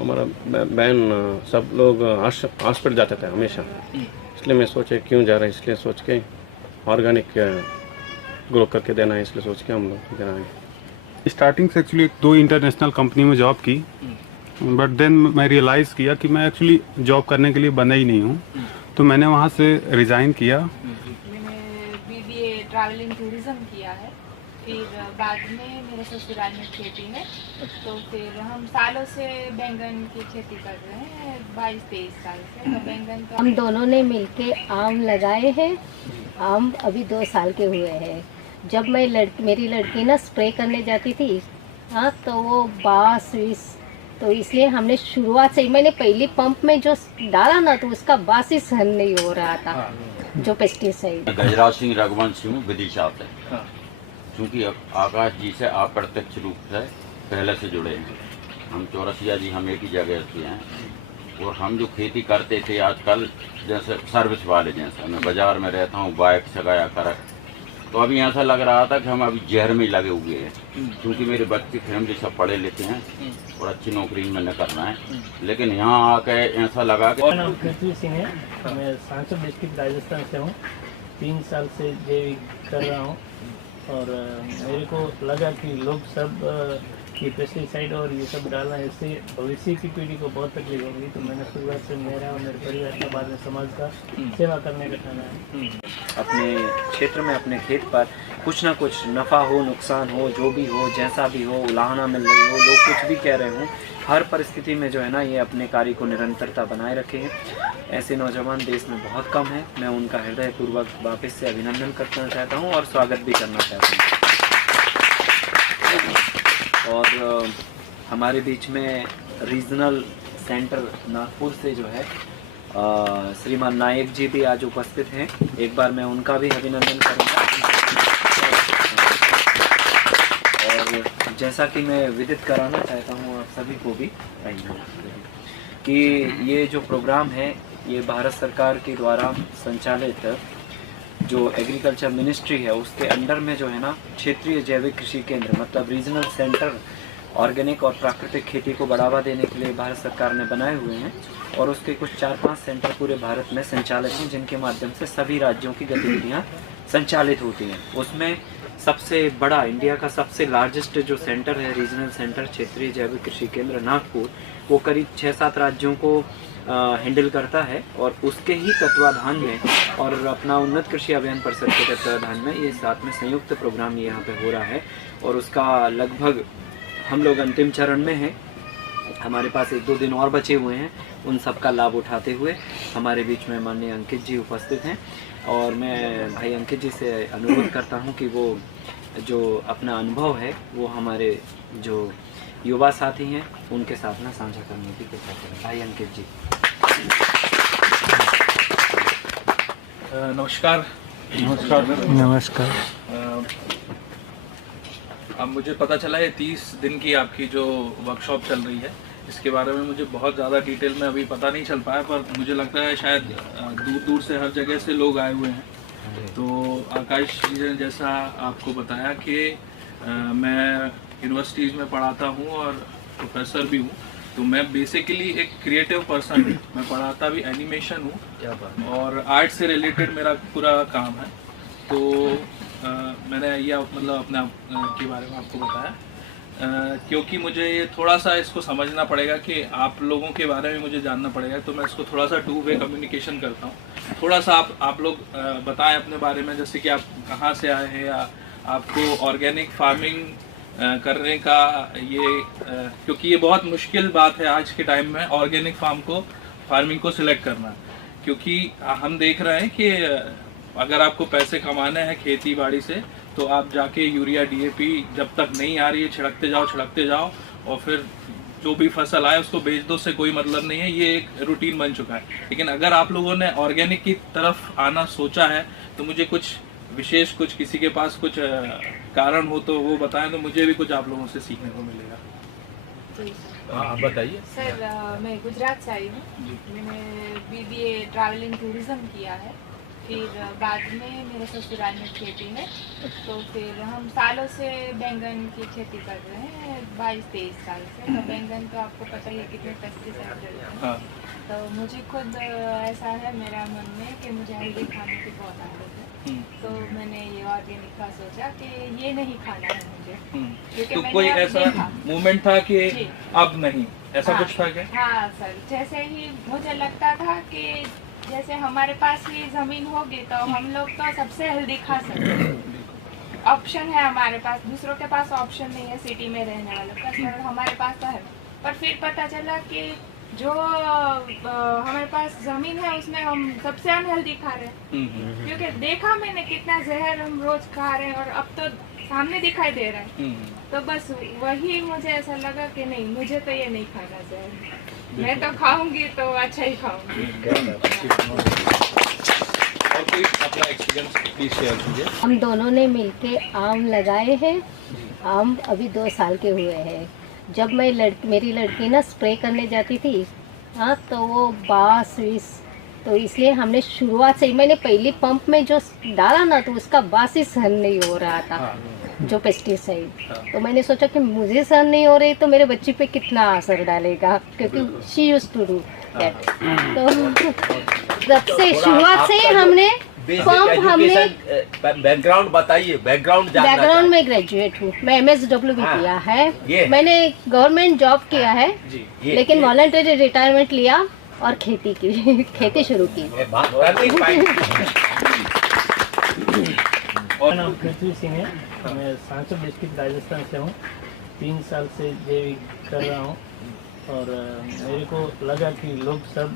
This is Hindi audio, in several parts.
हमारा बहन सब लोग हॉस्पिटल जाते थे हमेशा, इसलिए मैं सोचे क्यों जा रहा है, इसलिए सोच के ऑर्गेनिक ग्रो करके देना है, इसलिए सोच के हम लोग देना है। स्टार्टिंग से एक्चुअली 2 इंटरनेशनल कंपनी में जॉब की, बट देन मैं रियलाइज़ किया कि मैं एक्चुअली जॉब करने के लिए बना ही नहीं हूँ, तो मैंने वहाँ से रिज़ाइन किया। मैंने BBA ट्रैवल एंड टूरिज़्म किया है, फिर बाद में मेरे ससुराल में खेती है, तो फिर हम सालों से बैंगन की खेती कर रहे हैं, 22-23 साल से। तो बैंगन तो हम दोनों ने मिलके आम लगाए हैं। आम अभी 2 साल के हुए हैं। जब मैं मेरी लड़की ना स्प्रे करने जाती थी, हाँ, तो वो बांस विस, तो इसलिए हमने शुरुआत से ही, मैंने पहली पंप में जो डाला ना, तो उसका बांस ही सहन नहीं हो रहा था, जो पेस्टिसाइड। गजराज सिंह रघुवंशी हूँ विदिशा से। क्योंकि आकाश जी से आप प्रत्यक्ष रूप से पहले से जुड़े हैं, हम चौरसिया जी हम एक ही जगह से हैं, और हम जो खेती करते थे आजकल जैसे सर्विस वाले, जैसे मैं बाजार में रहता हूँ बाइक सगाया कर, तो अभी ऐसा लग रहा था कि हम अभी जहर में लगे हुए हैं, क्योंकि मेरे बच्चे फैमिली सब पढ़े लिखे हैं और अच्छी नौकरी मैंने करना है, लेकिन यहाँ आके ऐसा लगा कि। मेरा नाम पृथ्वी सिंह है, मैं सांसद डिस्ट्रिक्ट राजस्थान से हूँ। 3 साल से जैविक कर रहा हूँ, और मेरे को लगा कि लोग सब ये पेस्टिसाइड और ये सब डालना, इससे भविष्य की पीढ़ी को बहुत तकलीफ होगी, तो मैंने शुरुआत से मेरा और मेरे परिवार का, बाद में समाज का सेवा करने का ठाना है। अपने क्षेत्र में अपने खेत पर कुछ ना कुछ नफ़ा हो नुकसान हो, जो भी हो जैसा भी हो, उलाहना मिल रही हो, लोग कुछ भी कह रहे हों, हर परिस्थिति में जो है ना ये अपने कार्य को निरंतरता बनाए रखे हैं। ऐसे नौजवान देश में बहुत कम हैं। मैं उनका हृदयपूर्वक वापस से अभिनंदन करना चाहता हूँ और स्वागत भी करना चाहता हूँ। और हमारे बीच में रीजनल सेंटर नागपुर से जो है श्रीमान नायक जी भी आज उपस्थित हैं। एक बार मैं उनका भी अभिनंदन करूंगा। और जैसा कि मैं विदित कराना चाहता हूं आप सभी को भी कि ये जो प्रोग्राम है ये भारत सरकार के द्वारा संचालित जो एग्रीकल्चर मिनिस्ट्री है उसके अंडर में जो है ना क्षेत्रीय जैविक कृषि केंद्र मतलब रीजनल सेंटर ऑर्गेनिक और प्राकृतिक खेती को बढ़ावा देने के लिए भारत सरकार ने बनाए हुए हैं, और उसके कुछ 4-5 सेंटर पूरे भारत में संचालित हैं जिनके माध्यम से सभी राज्यों की गतिविधियां संचालित होती हैं। उसमें सबसे बड़ा इंडिया का सबसे लार्जेस्ट जो सेंटर है रीजनल सेंटर क्षेत्रीय जैविक कृषि केंद्र नागपुर, वो करीब 6-7 राज्यों को हैंडल करता है, और उसके ही तत्वाधान में और अपना उन्नत कृषि अभियान परिषद के तत्वाधान में ये साथ में संयुक्त प्रोग्राम यहाँ पे हो रहा है, और उसका लगभग हम लोग अंतिम चरण में हैं। हमारे पास 1-2 दिन और बचे हुए हैं। उन सब का लाभ उठाते हुए हमारे बीच में माननीय अंकित जी उपस्थित हैं, और मैं भाई अंकित जी से अनुरोध करता हूं कि वो जो अपना अनुभव है वो हमारे जो युवा साथी हैं उनके साथ ना साझा करने की कोशिश करें। भाई अंकित जी। नमस्कार। नमस्कार। अब मुझे पता चला है 30 दिन की आपकी जो वर्कशॉप चल रही है, इसके बारे में मुझे बहुत ज़्यादा डिटेल में अभी पता नहीं चल पाया, पर मुझे लगता है शायद दूर दूर से हर जगह से लोग आए हुए हैं। तो आकाश जी ने जैसा आपको बताया कि मैं यूनिवर्सिटीज़ में पढ़ाता हूँ और प्रोफेसर भी हूँ, तो मैं बेसिकली एक क्रिएटिव पर्सन हूँ। मैं पढ़ाता भी एनिमेशन हूँ और आर्ट से रिलेटेड मेरा पूरा काम है। तो मैंने यह मतलब अपने आप के बारे में आपको बताया क्योंकि मुझे ये थोड़ा सा इसको समझना पड़ेगा कि आप लोगों के बारे में मुझे जानना पड़ेगा, तो मैं इसको थोड़ा सा 2 वे कम्युनिकेशन करता हूँ। थोड़ा सा आप लोग बताएं अपने बारे में, जैसे कि आप कहाँ से आए हैं, या आपको ऑर्गेनिक फार्मिंग करने का ये क्योंकि ये बहुत मुश्किल बात है आज के टाइम में ऑर्गेनिक फार्मिंग को सिलेक्ट करना, क्योंकि हम देख रहे हैं कि अगर आपको पैसे कमाने हैं खेती बाड़ी से तो आप जाके यूरिया DAP जब तक नहीं आ रही है छिड़कते जाओ और फिर जो भी फसल आए उसको बेच दो, से कोई मतलब नहीं है। ये एक रूटीन बन चुका है। लेकिन अगर आप लोगों ने ऑर्गेनिक की तरफ आना सोचा है तो मुझे कुछ विशेष, कुछ किसी के पास कुछ कारण हो तो वो बताएं, तो मुझे भी कुछ आप लोगों से सीखने को मिलेगा। हाँ बताइए सर। मैं गुजरात से आई हूँ। मैंने BBA ट्रैवल एंड टूरिज़्म किया है, फिर बाद में मेरे ससुराल में खेती है, तो फिर हम सालों से बैंगन की खेती कर रहे हैं, 22-23 साल से। तो बैंगन तो आपको पता ही है कितने पेस्टिसाइड डलते हैं। हाँ। तो मुझे खुद ऐसा है मेरा मन में कि मुझे हेल्दी खाने की बहुत आदत है, तो मैंने ये ऑर्गेनिक का सोचा कि ये नहीं खाना है मुझे, क्योंकि तो मैंने कोई अब ऐसा देखा। मूवमेंट था कि जी। अब नहीं, ऐसा हाँ, कुछ था क्या? हाँ सर, जैसे ही मुझे लगता था कि जैसे हमारे पास ही जमीन होगी तो हम लोग तो सबसे हेल्दी खा सकते हैं, ऑप्शन है हमारे पास, दूसरों के पास ऑप्शन नहीं है सिटी में रहने वालों का, पर हमारे पास तो है। पर फिर पता चला कि जो हमारे पास जमीन है उसमें हम सबसे अनहेल्दी खा रहे हैं, क्योंकि देखा मैंने कितना जहर हम रोज खा रहे हैं और अब तो सामने दिखाई दे रहा है। तो बस वही मुझे ऐसा लगा कि नहीं, मुझे तो ये नहीं खाना चाहिए, मैं तो खाऊंगी तो अच्छा ही खाऊंगी। और कोई अपना एक्सपीरियंस प्लीज शेयर कीजिए। हम दोनों ने मिलके आम लगाए हैं। आम अभी 2 साल के हुए हैं। जब मैं मेरी लड़की ना स्प्रे करने जाती थी, हाँ, तो वो बांस विस, तो इसलिए हमने शुरुआत से ही, मैंने पहली पंप में जो डाला ना तो उसका बांस ही सहन नहीं हो रहा था, जो पेस्टिसाइड। तो मैंने सोचा कि मुझे सहन नहीं हो रही तो मेरे बच्ची पे कितना असर डालेगा, क्योंकि she used to do that. तो तब से शुरुआत से ही हमने पंप, हमने बैकग्राउंड बताइए, बैकग्राउंड में ग्रेजुएट हूँ मैं, MSW भी किया है मैंने, गवर्नमेंट जॉब किया है, लेकिन वॉलंटरी रिटायरमेंट लिया और खेती की खेती शुरू की। और नाम पृथ्वी सिंह है, मैं सांसद डिस्ट्रिक्ट राजस्थान से हूँ। 3 साल से जैविक कर रहा हूँ और मेरे को लगा कि लोग सब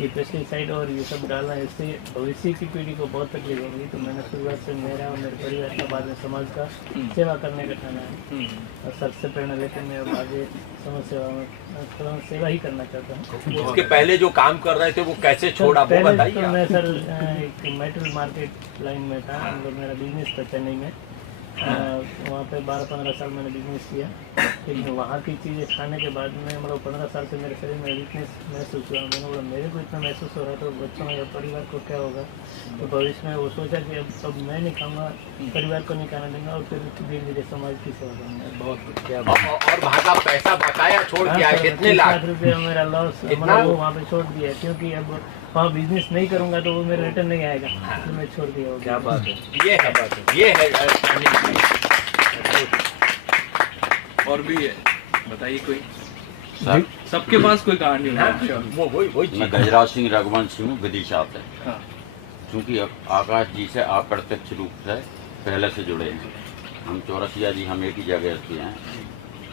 ये पेस्टिसाइड और ये सब डालना, इससे भविष्य की पीढ़ी को बहुत तकलीफ होगी। तो मैंने शुरुआत से मेरा और मेरे परिवार का, बाद में समाज का सेवा करने का ठाना है और सबसे प्रेरणा लेकर मैं अब आगे समाज सेवा में थोड़ा सेवा ही करना चाहता हूँ। उसके पहले जो काम कर रहे थे वो कैसे छोड़ा, वो बताइए। तो मैं सर एक मेटल मार्केट लाइन में था, मतलब मेरा बिजनेस था चेन्नई में। वहाँ पे 12-15 साल मैंने बिजनेस किया, लेकिन वहाँ की चीज़ें खाने के बाद में मतलब 15 साल से मेरे शरीर में वीकनेस महसूस हुआ। मैंने बोला मेरे को इतना महसूस हो रहा है तो बच्चों या परिवार को क्या होगा। तो भविष्य में वो सोचा कि अब मैं नहीं खाऊंगा, परिवार को नहीं खाना देंगे और फिर धीरे धीरे समाज की सेवा करूँगा। बहुत क्या और वहाँ का पैसा बकाया छोड़ दिया है, कितने लाख रुपये मेरा लॉस, मतलब वो वहाँ पे छोड़ दिया, क्योंकि अब वहाँ बिजनेस नहीं करूँगा तो वो मेरा रिटर्न नहीं आएगा, तो मैं छोड़ दिया। क्या बात है, ये है। और भी है, बताइए कोई, सबके पास कोई कहानी है। मैं गजराज सिंह रघुवंशी हूँ, विदिशा से। हाँ। क्योंकि आकाश जी से आप प्रत्यक्ष रूप से पहले से जुड़े हैं। हम चौरसिया जी, हम एक ही जगह से हैं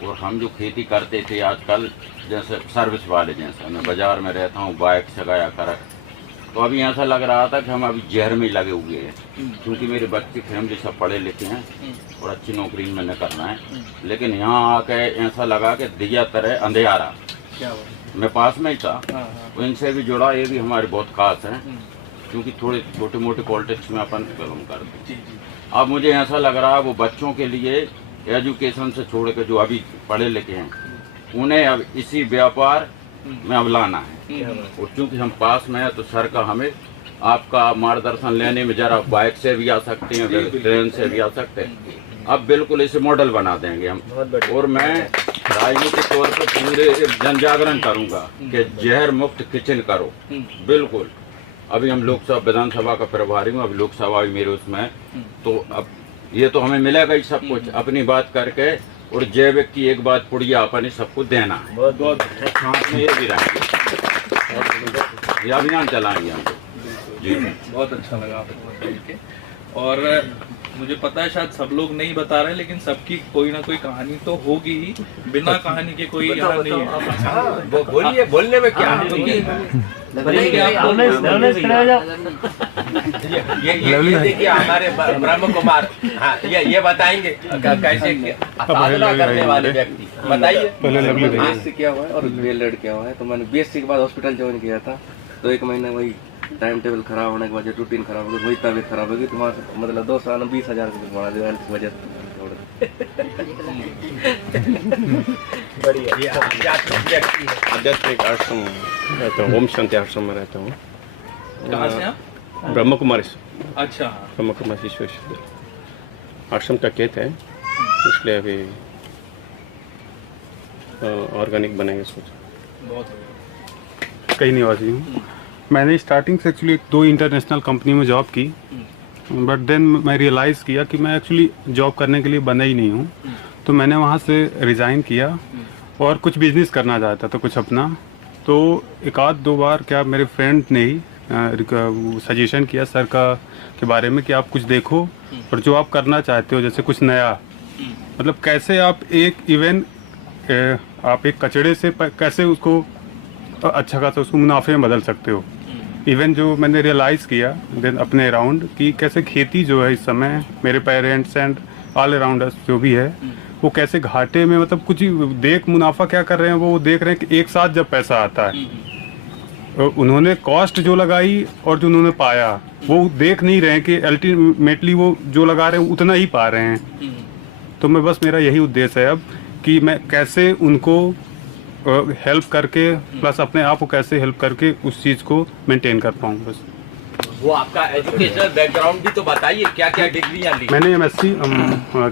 और हम जो खेती करते थे आजकल, जैसे सर्विस वाले, जैसे मैं बाजार में रहता हूँ, बाइक सगाया कर, तो अभी ऐसा लग रहा था कि हम अभी जहर में लगे हुए हैं। क्योंकि मेरे बच्चे फैमिली सब पढ़े लिखे हैं और अच्छी नौकरी में करना है, लेकिन यहाँ आके ऐसा लगा कि दिया तरह अंधेरा। मैं पास में ही था, इनसे भी जुड़ा, ये भी हमारे बहुत खास हैं, क्योंकि थोड़े छोटे मोटे पॉलिटिक्स में अपन कलम करते हैं। अब मुझे ऐसा लग रहा है वो बच्चों के लिए एजुकेशन से छोड़ के जो अभी पढ़े लिखे हैं उन्हें अब इसी व्यापार में अब लाना है। और क्योंकि हम पास में है तो सर का हमें आपका मार्गदर्शन लेने में, जरा बाइक से भी आ सकते हैं, ट्रेन से भी आ सकते हैं, अब बिल्कुल इसे मॉडल बना देंगे हम। और मैं राजनीतिक तौर पर पूरे जन जागरण करूंगा कि जहर मुक्त किचन करो, बिल्कुल। अभी हम लोकसभा विधानसभा का प्रभारी हूँ, अब लोकसभा भी मेरे उसमें है, तो अब ये तो हमें मिलेगा ही सब कुछ अपनी बात करके, और जैविक की एक बात पुड़िया अपन सबको देना है। बहुत साथ में ये भी रहेंगे, ये अभियान चलाएंगे हम जी। बहुत अच्छा लगा आपको देख के। और मुझे पता है शायद सब लोग नहीं बता रहे, लेकिन सबकी कोई ना कोई कहानी तो होगी ही, बिना कहानी के कोई यहाँ नहीं है। बोलिए, बोलने में क्या है। ये देखिए हमारे ब्रह्म कुमार, हाँ, ये बताएंगे कैसे साधना करने वाले व्यक्ति, बताइए। BSc किया हुआ है और BLED किया हुआ है। तो मैंने BSc के बाद हॉस्पिटल ज्वाइन किया था, तो 1 महीने वही टाइम टेबल खराब होने के बाद, रूटीन खराब हो गई, वही तबीयत खराब हो गई, तुम्हारा मतलब 2 साल में 20,000 रुपये बढ़ा दिया इस वजह से। बढ़िया, आध्यात्मिक आश्रम रहता हूँ, ओम शांति आश्रम में रहता हूँ। कहाँ से आप? ब्रह्म कुमारी अच्छा। ब्रह्म कुमारी शिशु विश्वविद्यालय आश्रम का खेत है, इसलिए अभी ऑर्गेनिक बनाएंगे सोचा। बहुत कई निवासी हूँ। मैंने स्टार्टिंग से एक्चुअली 2 इंटरनेशनल कंपनी में जॉब की, बट देन मैं रियलाइज़ किया कि मैं एक्चुअली जॉब करने के लिए बना ही नहीं हूँ। तो मैंने वहाँ से रिज़ाइन किया और कुछ बिजनेस करना चाहता था, कुछ अपना। तो 1-2 बार क्या मेरे फ्रेंड ने ही सजेशन किया सर का के बारे में कि आप कुछ देखो और जो आप करना चाहते हो, जैसे कुछ नया, मतलब कैसे आप आप एक कचड़े से कैसे उसको अच्छा खासा उसको मुनाफे में बदल सकते हो। इवन जो मैंने रियलाइज़ किया देन अपने अराउंड कि कैसे खेती जो है इस समय मेरे parents and all around us जो भी है वो कैसे घाटे में, मतलब कुछ देख मुनाफा क्या कर रहे हैं वो देख रहे हैं कि एक साथ जब पैसा आता है, उन्होंने कॉस्ट जो लगाई और जो उन्होंने पाया वो देख नहीं रहे हैं कि अल्टीमेटली वो जो लगा रहे हैं उतना ही पा रहे हैं। तो मैं बस मेरा यही उद्देश्य है अब कि मैं कैसे उनको हेल्प करके प्लस अपने आप को कैसे हेल्प करके उस चीज़ को मेंटेन कर पाऊँ। बस वो आपका एजुकेशनल बैकग्राउंड भी तो बताइए, क्या क्या डिग्रियां ली? मैंने MSc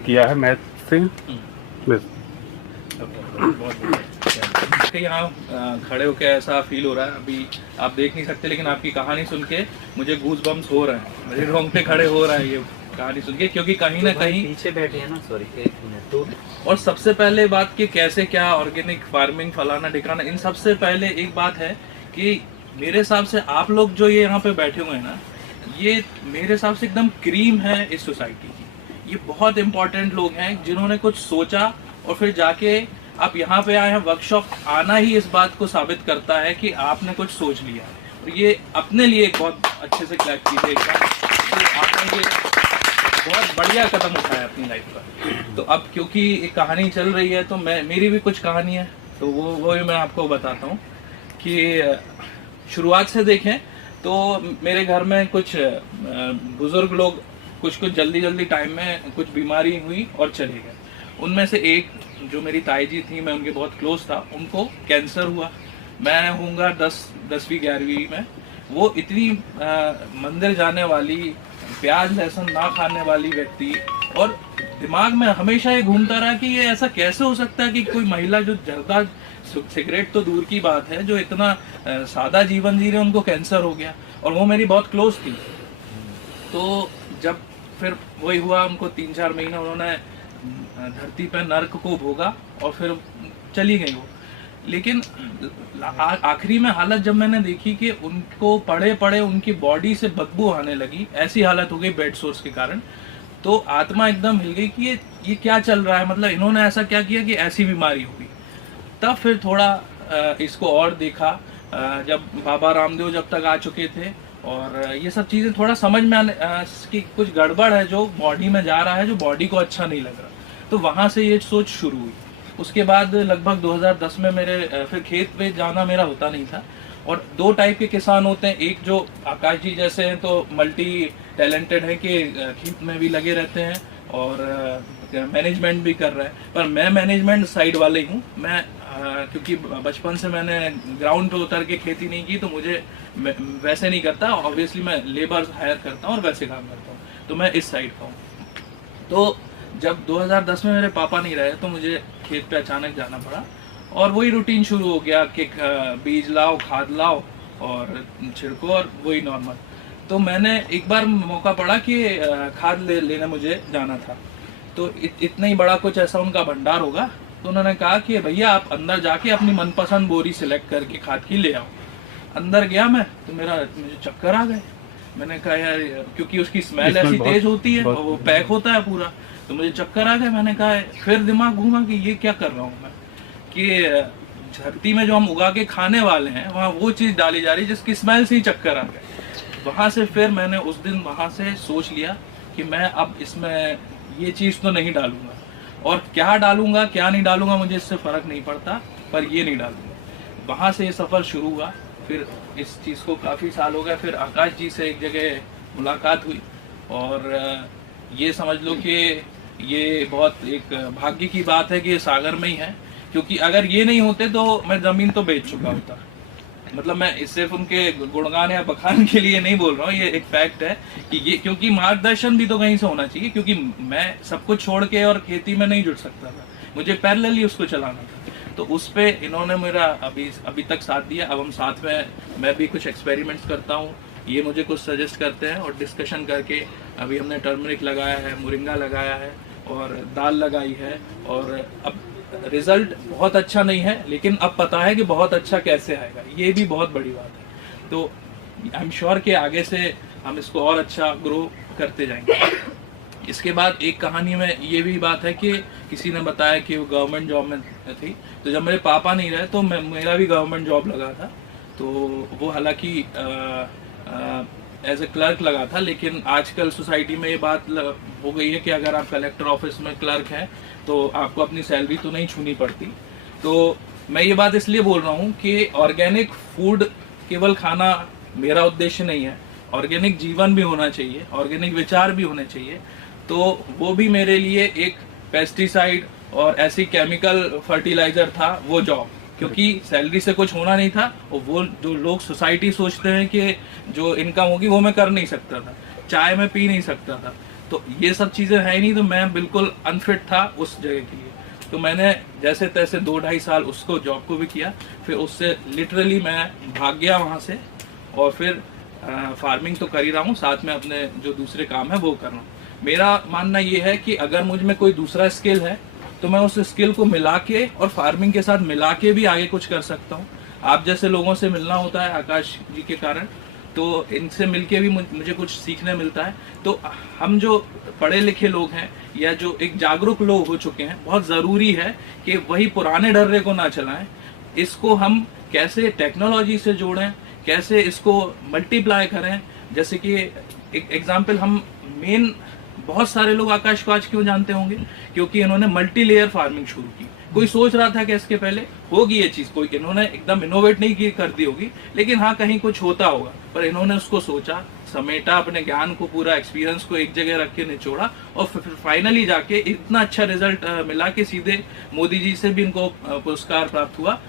किया है मैथ से। बस यहाँ खड़े होकर ऐसा फील हो रहा है, अभी आप देख नहीं सकते लेकिन आपकी कहानी सुन के मुझे गूज बम्स हो रहे हैं, मेरे रोंगटे खड़े हो रहा है ये कहानी सुन के, क्योंकि कहीं ना कहीं पीछे बैठे हैं ना, सॉरी 1 मिनट। तो और सबसे पहले बात कि कैसे क्या ऑर्गेनिक फार्मिंग फलाना ढिकाना, इन सबसे पहले एक बात है कि मेरे हिसाब से आप लोग जो ये यहाँ पे बैठे हुए हैं ना, ये मेरे हिसाब से एकदम क्रीम है इस सोसाइटी की। ये बहुत इंपॉर्टेंट लोग हैं जिन्होंने कुछ सोचा और फिर जाके आप यहाँ पे आए हैं। वर्कशॉप आना ही इस बात को साबित करता है कि आपने कुछ सोच लिया और ये अपने लिए एक बहुत अच्छे से क्लैप कीजिए आपने ये बहुत बढ़िया कदम उठाया अपनी लाइफ का। तो अब क्योंकि एक कहानी चल रही है तो मेरी भी कुछ कहानी है, तो वो भी मैं आपको बताता हूँ कि शुरुआत से देखें तो मेरे घर में कुछ बुजुर्ग लोग कुछ जल्दी टाइम में कुछ बीमारी हुई और चले गए। उनमें से एक जो मेरी ताई जी थी, मैं उनके बहुत क्लोज था, उनको कैंसर हुआ। मैं होऊंगा 10वीं 11वीं में। वो इतनी मंदिर जाने वाली, प्याज लहसुन ना खाने वाली व्यक्ति, और दिमाग में हमेशा ये घूमता रहा कि ये ऐसा कैसे हो सकता है कि कोई महिला जो जर्दा सिगरेट तो दूर की बात है, जो इतना सादा जीवन जी रहे, उनको कैंसर हो गया। और वो मेरी बहुत क्लोज थी। तो जब फिर वही हुआ, उनको 3-4 महीने उन्होंने धरती पर नर्क को भोगा और फिर चली गई वो। लेकिन आखिरी में हालत जब मैंने देखी कि उनको पड़े उनकी बॉडी से बदबू आने लगी, ऐसी हालत हो गई बेड सोर्स के कारण, तो आत्मा एकदम हिल गई कि ये क्या चल रहा है, मतलब इन्होंने ऐसा क्या किया कि ऐसी बीमारी हो गई। तब फिर थोड़ा इसको और देखा, जब बाबा रामदेव जब तक आ चुके थे और ये सब चीज़ें थोड़ा समझ में आने कि कुछ गड़बड़ है जो बॉडी में जा रहा है, जो बॉडी को अच्छा नहीं लग रहा। तो वहाँ से ये सोच शुरू हुई। उसके बाद लगभग 2010 में मेरे फिर खेत पे जाना मेरा होता नहीं था। और 2 टाइप के किसान होते हैं, एक जो आकाश जी जैसे हैं तो मल्टी टैलेंटेड है कि खेत में भी लगे रहते हैं और मैनेजमेंट भी कर रहे हैं, पर मैं मैनेजमेंट साइड वाले हूँ। मैं क्योंकि बचपन से मैंने ग्राउंड पे उतर के खेती नहीं की, तो मुझे वैसे नहीं करता, ऑब्वियसली मैं लेबर हायर करता हूँ और वैसे काम करता हूँ, तो मैं इस साइड का हूँ। तो जब 2010 में मेरे पापा नहीं रहे तो मुझे खेत पे अचानक जाना पड़ा और वही रूटीन शुरू हो गया कि बीज लाओ, खाद लाओ और छिड़को और वही नॉर्मल। तो मैंने एक बार मौका पड़ा कि खाद लेने मुझे जाना था, तो इतना ही बड़ा कुछ ऐसा उनका भंडार होगा, तो उन्होंने कहा कि भैया आप अंदर जाके अपनी मनपसंद बोरी सिलेक्ट करके खाद की ले आओ। अंदर गया मैं तो मुझे चक्कर आ गए। मैंने कहा यार, क्योंकि उसकी स्मेल ऐसी तेज होती है और वो पैक होता है पूरा, तो मुझे चक्कर आ गए। मैंने कहा, फिर दिमाग घूमा कि ये क्या कर रहा हूँ मैं, कि धरती में जो हम उगा के खाने वाले हैं वहाँ वो चीज़ डाली जा रही जिसकी स्मेल से ही चक्कर आ गए। वहाँ से फिर मैंने उस दिन वहाँ से सोच लिया कि मैं अब इसमें ये चीज़ तो नहीं डालूंगा, और क्या डालूंगा क्या नहीं डालूंगा मुझे इससे फ़र्क नहीं पड़ता, पर ये नहीं डालूंगा। वहाँ से ये सफ़र शुरू हुआ। फिर इस चीज़ को काफ़ी साल हो गए। फिर आकाश जी से एक जगह मुलाकात हुई और ये समझ लो कि ये बहुत एक भाग्य की बात है कि ये सागर में ही है, क्योंकि अगर ये नहीं होते तो मैं ज़मीन तो बेच चुका होता। मतलब मैं सिर्फ उनके गुणगान या बखान के लिए नहीं बोल रहा हूँ, ये एक फैक्ट है कि ये, क्योंकि मार्गदर्शन भी तो कहीं से होना चाहिए, क्योंकि मैं सब कुछ छोड़ के और खेती में नहीं जुड़ सकता था, मुझे पैरेलली उसको चलाना था। तो उस पे इन्होंने मेरा अभी तक साथ दिया। अब हम साथ में, मैं भी कुछ एक्सपेरिमेंट्स करता हूँ, ये मुझे कुछ सजेस्ट करते हैं और डिस्कशन करके अभी हमने टर्मरिक लगाया है, मोरिंगा लगाया है और दाल लगाई है। और अब रिजल्ट बहुत अच्छा नहीं है, लेकिन अब पता है कि बहुत अच्छा कैसे आएगा, ये भी बहुत बड़ी बात है। तो आई एम श्योर कि आगे से हम इसको और अच्छा ग्रो करते जाएंगे। इसके बाद एक कहानी में ये भी बात है कि किसी ने बताया कि वो गवर्नमेंट जॉब में थी, तो जब मेरे पापा नहीं रहे तो मेरा भी गवर्नमेंट जॉब लगा था। तो वो हालांकि एज ए क्लर्क लगा था, लेकिन आजकल सोसाइटी में ये बात हो गई है कि अगर आप कलेक्टर ऑफिस में क्लर्क हैं तो आपको अपनी सैलरी तो नहीं छूनी पड़ती। तो मैं ये बात इसलिए बोल रहा हूँ कि ऑर्गेनिक फूड केवल खाना मेरा उद्देश्य नहीं है, ऑर्गेनिक जीवन भी होना चाहिए, ऑर्गेनिक विचार भी होने चाहिए। तो वो भी मेरे लिए एक पेस्टिसाइड और ऐसी केमिकल फर्टिलाइजर था वो जॉब, क्योंकि सैलरी से कुछ होना नहीं था। और वो जो लोग सोसाइटी सोचते हैं कि जो इनकम होगी वो मैं कर नहीं सकता था, चाय में पी नहीं सकता था, तो ये सब चीज़ें है ही नहीं। तो मैं बिल्कुल अनफिट था उस जगह के लिए। तो मैंने जैसे तैसे 2-2.5 साल उसको जॉब को भी किया, फिर उससे लिटरली मैं भाग गया वहाँ से, और फिर फार्मिंग तो कर ही रहा हूँ, साथ में अपने जो दूसरे काम है वो कर रहा हूँ। मेरा मानना ये है कि अगर मुझ में कोई दूसरा स्किल है तो मैं उस स्किल को मिला के और फार्मिंग के साथ मिला के भी आगे कुछ कर सकता हूँ। आप जैसे लोगों से मिलना होता है आकाश जी के कारण, तो इनसे मिलके भी मुझे कुछ सीखने मिलता है। तो हम जो पढ़े लिखे लोग हैं या जो एक जागरूक लोग हो चुके हैं, बहुत ज़रूरी है कि वही पुराने डर्रे को ना चलाएं, इसको हम कैसे टेक्नोलॉजी से जोड़ें, कैसे इसको मल्टीप्लाई करें। जैसे कि एक एग्जाम्पल, हम मेन बहुत सारे लोग आकाश को आज क्यों जानते होंगे, क्योंकि इन्होंने मल्टी लेयर फार्मिंग शुरू की। कोई सोच रहा था कि इसके पहले होगी ये चीज़, कोई इन्होंने एकदम इनोवेट नहीं की कर दी होगी, लेकिन हाँ कहीं कुछ होता होगा, पर इन्होंने उसको सोचा, समेटा, अपने ज्ञान को, पूरा एक्सपीरियंस को एक जगह रख के निचोड़ा, और फिर फाइनली जाके इतना अच्छा रिजल्ट मिला कि सीधे मोदी जी से भी इनको पुरस्कार प्राप्त हुआ।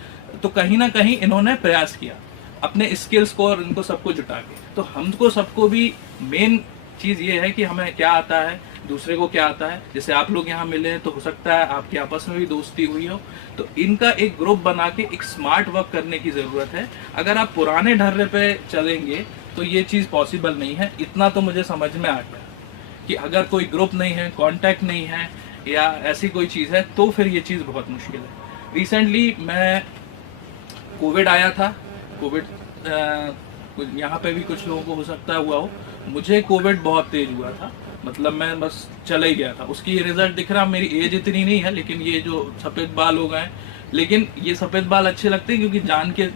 तो कहीं ना कहीं इन्होंने प्रयास किया अपने स्किल्स को और इनको सबको जुटा के। तो हमको सबको भी मेन चीज़ ये है कि हमें क्या आता है, दूसरे को क्या आता है। जैसे आप लोग यहाँ मिले हैं तो हो सकता है आपकी आपस में भी दोस्ती हुई हो, तो इनका एक ग्रुप बना के एक स्मार्ट वर्क करने की ज़रूरत है। अगर आप पुराने ढर्रे पे चलेंगे तो ये चीज़ पॉसिबल नहीं है। इतना तो मुझे समझ में आ गया कि अगर कोई ग्रुप नहीं है, कांटेक्ट नहीं है या ऐसी कोई चीज़ है तो फिर ये चीज़ बहुत मुश्किल है। रिसेंटली मैं कोविड आया था, कोविड यहाँ पे भी कुछ लोगों को हो सकता हुआ हो, मुझे कोविड बहुत तेज हुआ था, मतलब मैं बस चला ही गया था। उसकी रिजल्ट दिख रहा, मेरी एज इतनी नहीं है, लेकिन ये जो सफ़ेद बाल हो गए, लेकिन ये सफ़ेद बाल अच्छे लगते हैं क्योंकि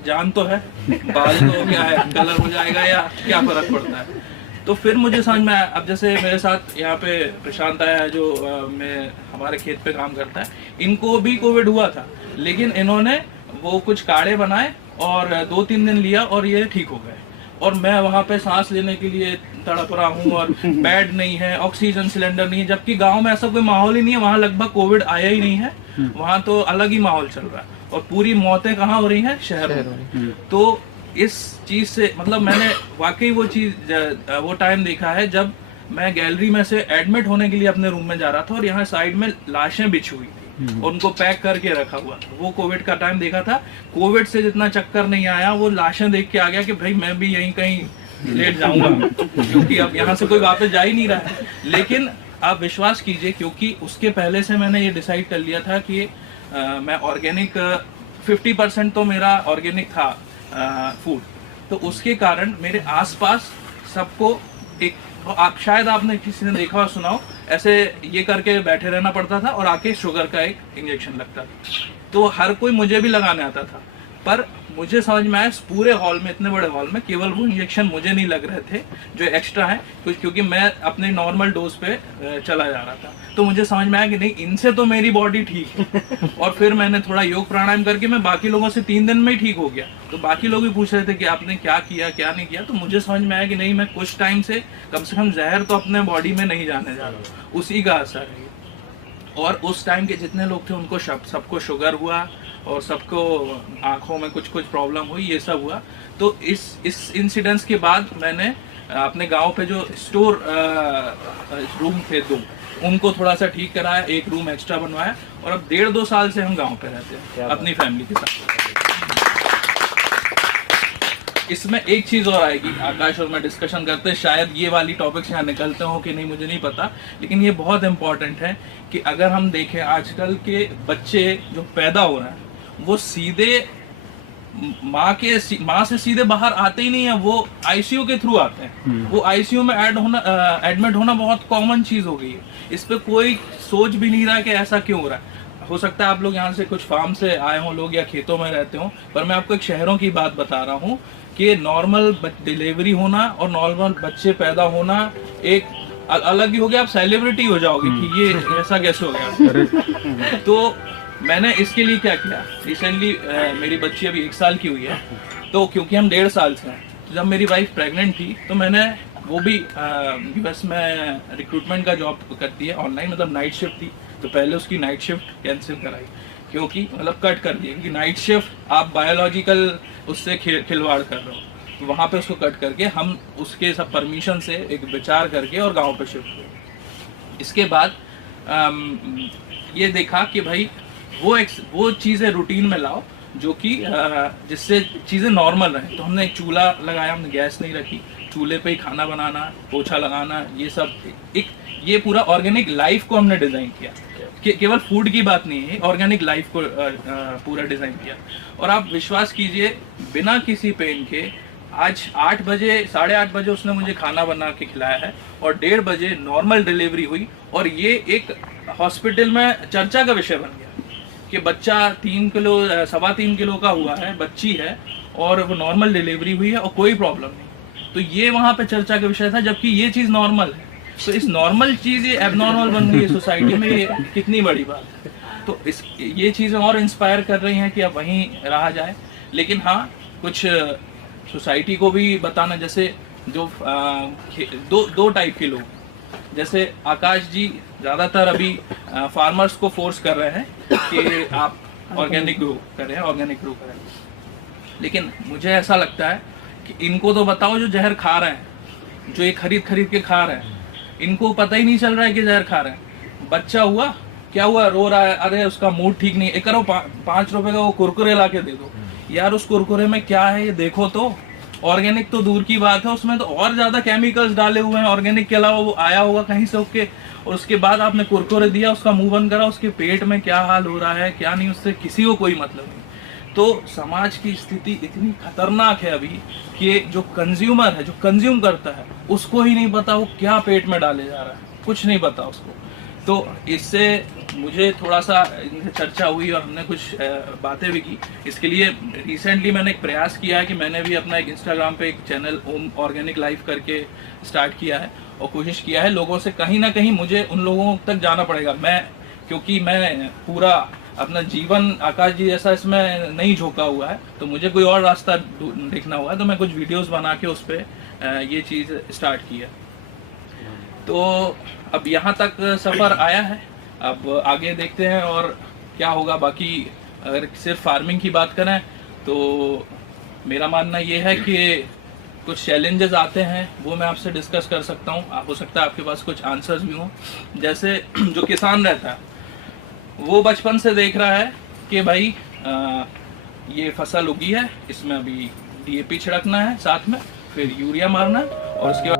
जान तो है, बाल तो क्या है, कलर हो जाएगा या क्या फ़र्क पड़ता है। तो फिर मुझे समझ में आया। अब जैसे मेरे साथ यहाँ पे प्रशांत आया है जो मैं हमारे खेत पे काम करता है, इनको भी कोविड हुआ था, लेकिन इन्होंने वो कुछ काढ़े बनाए और 2-3 दिन लिया और ये ठीक हो गए। और मैं वहाँ पे सांस लेने के लिए तड़प रहा हूँ और बेड नहीं है, ऑक्सीजन सिलेंडर नहीं है, जबकि गांव में ऐसा कोई माहौल ही नहीं है। वहाँ लगभग कोविड आया ही नहीं है, वहाँ तो अलग ही माहौल चल रहा है और पूरी मौतें कहाँ हो रही हैं, शहरों में। तो इस चीज़ से मतलब मैंने वाकई वो टाइम देखा है जब मैं गैलरी में से एडमिट होने के लिए अपने रूम में जा रहा था और यहाँ साइड में लाशें बिछी हुई थी, उनको पैक करके रखा हुआ था। वो कोविड का टाइम देखा था। कोविड से जितना चक्कर नहीं आया, वो लाशें देख के आ गया कि भाई मैं भी यहीं कहीं लेट जाऊंगा, क्योंकि अब यहाँ से कोई वापस जा ही नहीं रहा है। लेकिन आप विश्वास कीजिए, क्योंकि उसके पहले से मैंने ये डिसाइड कर लिया था कि मैं ऑर्गेनिक 50% तो मेरा ऑर्गेनिक था फूड, तो उसके कारण मेरे आसपास सबको एक, आप शायद आपने किसी ने देखा और सुना हो, ऐसे ये करके बैठे रहना पड़ता था और आके शुगर का एक इंजेक्शन लगता था। तो हर कोई मुझे भी लगाने आता था, पर मुझे समझ में आया पूरे हॉल में, इतने बड़े हॉल में, केवल वो इंजेक्शन मुझे नहीं लग रहे थे जो एक्स्ट्रा है, क्योंकि मैं अपने नॉर्मल डोज पे चला जा रहा था। तो मुझे समझ में आया कि नहीं, इनसे तो मेरी बॉडी ठीक है। और फिर मैंने थोड़ा योग प्राणायाम करके मैं बाकी लोगों से 3 दिन में ही ठीक हो गया। तो बाकी लोग भी पूछ रहे थे कि आपने क्या किया क्या नहीं किया। तो मुझे समझ में आया कि नहीं, मैं कुछ टाइम से कम जहर तो अपने बॉडी में नहीं जाने जा रहा, उसी का असर है। और उस टाइम के जितने लोग थे उनको सबको शुगर हुआ और सबको आँखों में कुछ प्रॉब्लम हुई, ये सब हुआ। तो इस इंसिडेंस के बाद मैंने अपने गांव पे जो स्टोर रूम थे 2, उनको थोड़ा सा ठीक कराया, 1 रूम एक्स्ट्रा बनवाया, और अब 1.5-2 साल से हम गांव पे रहते हैं अपनी फैमिली के साथ। इसमें एक चीज और आएगी, आकाश और मैं डिस्कशन करते हैं, शायद ये वाली टॉपिक्स यहाँ निकलते हो कि नहीं मुझे नहीं पता, लेकिन ये बहुत इंपॉर्टेंट है कि अगर हम देखें आजकल के बच्चे जो पैदा हो रहे हैं वो सीधे माँ से सीधे बाहर आते ही नहीं है, वो आईसीयू के थ्रू आते हैं। वो आईसीयू में एडमिट होना बहुत कॉमन चीज हो गई है। इस पे कोई सोच भी नहीं रहा कि ऐसा क्यों हो रहा है। हो सकता है आप लोग यहाँ से कुछ फार्म से आए हों लोग या खेतों में रहते हो, पर मैं आपको एक शहरों की बात बता रहा हूँ कि नॉर्मल डिलीवरी होना और नॉर्मल बच्चे पैदा होना एक अलग ही हो गया। आप सेलिब्रिटी हो जाओगे कि ये ऐसा कैसे हो गया। तो मैंने इसके लिए क्या किया, रिसेंटली मेरी बच्ची अभी 1 साल की हुई है, तो क्योंकि हम 1.5 साल से हैं, तो जब मेरी वाइफ प्रेग्नेंट थी तो मैंने वो भी यूएस में रिक्रूटमेंट का जॉब करती है ऑनलाइन, मतलब नाइट शिफ्ट थी, तो पहले उसकी नाइट शिफ्ट कैंसिल कराई, क्योंकि मतलब कट कर दी, क्योंकि नाइट शिफ्ट आप बायोलॉजिकल उससे खिलवाड़ कर रहे हो, तो वहाँ पे उसको कट करके हम उसके सब परमिशन से एक विचार करके और गाँव पे शिफ्ट हुए। इसके बाद ये देखा कि भाई वो चीज़ें रूटीन में लाओ जो कि जिससे चीज़ें नॉर्मल रहें। तो हमने एक चूल्हा लगाया, हमने गैस नहीं रखी, चूल्हे पे ही खाना बनाना, पोछा लगाना, ये सब ये पूरा ऑर्गेनिक लाइफ को हमने डिज़ाइन किया। केवल फूड की बात नहीं है, ऑर्गेनिक लाइफ को पूरा डिज़ाइन किया। और आप विश्वास कीजिए, बिना किसी पेन के आज 8 बजे 8:30 बजे उसने मुझे खाना बना के खिलाया है, और 1:30 बजे नॉर्मल डिलीवरी हुई, और ये एक हॉस्पिटल में चर्चा का विषय बन गया कि बच्चा 3 किलो 3.25 किलो का हुआ है, बच्ची है, और वो नॉर्मल डिलीवरी हुई है और कोई प्रॉब्लम नहीं। तो ये वहाँ पे चर्चा का विषय था, जबकि ये चीज़ नॉर्मल है। तो इस नॉर्मल चीज़ ये एबनॉर्मल बन गई है सोसाइटी में, ये कितनी बड़ी बात है। तो ये चीज़ें और इंस्पायर कर रही हैं कि अब वहीं रहा जाए। लेकिन हाँ, कुछ सोसाइटी को भी बताना, जैसे जो दो टाइप के लोग, जैसे आकाश जी ज़्यादातर अभी फार्मर्स को फोर्स कर रहे हैं कि आप ऑर्गेनिक ग्रो करें, लेकिन मुझे ऐसा लगता है कि इनको तो बताओ जो जहर खा रहे हैं, जो ये खरीद के खा रहे हैं, इनको पता ही नहीं चल रहा है कि जहर खा रहे हैं। बच्चा हुआ, क्या हुआ, रो रहा है, अरे उसका मूड ठीक नहीं, एक करो 5 रुपए का वो कुरकुरे ला के दे दो। यार उस कुरकुरे में क्या है ये देखो तो। ऑर्गेनिक तो दूर की बात है, उसमें तो और ज्यादा केमिकल्स डाले हुए हैं। ऑर्गेनिक के अलावा वो आया होगा कहीं से होके, और उसके बाद आपने कुरकुरे दिया, उसका मुंह बंद करा, उसके पेट में क्या हाल हो रहा है क्या नहीं, उससे किसी को कोई मतलब नहीं। तो समाज की स्थिति इतनी खतरनाक है अभी कि जो कंज्यूमर है, जो कंज्यूम करता है, उसको ही नहीं पता वो क्या पेट में डाले जा रहा है, कुछ नहीं पता उसको। तो इससे मुझे थोड़ा सा इनसे चर्चा हुई और हमने कुछ बातें भी की। इसके लिए रिसेंटली मैंने एक प्रयास किया है कि मैंने भी अपना एक इंस्टाग्राम पे एक चैनल ओम ऑर्गेनिक लाइफ करके स्टार्ट किया है, और कोशिश किया है लोगों से कहीं ना कहीं मुझे उन लोगों तक जाना पड़ेगा। क्योंकि मैं पूरा अपना जीवन आकाश जी जैसा इसमें नहीं झोंका हुआ है, तो मुझे कोई और रास्ता देखना हुआ है, तो मैं कुछ वीडियोस बना के उस पर ये चीज़ स्टार्ट की है। तो अब यहाँ तक सफ़र आया है, अब आगे देखते हैं और क्या होगा। बाकी अगर सिर्फ फार्मिंग की बात करें तो मेरा मानना ये है कि कुछ चैलेंजेस आते हैं, वो मैं आपसे डिस्कस कर सकता हूँ। हो सकता है आपके पास कुछ आंसर्स भी हों। जैसे जो किसान रहता है वो बचपन से देख रहा है कि भाई ये फसल उगी है, इसमें अभी DAP छिड़कना है, साथ में फिर यूरिया मारना है, और उसके बाद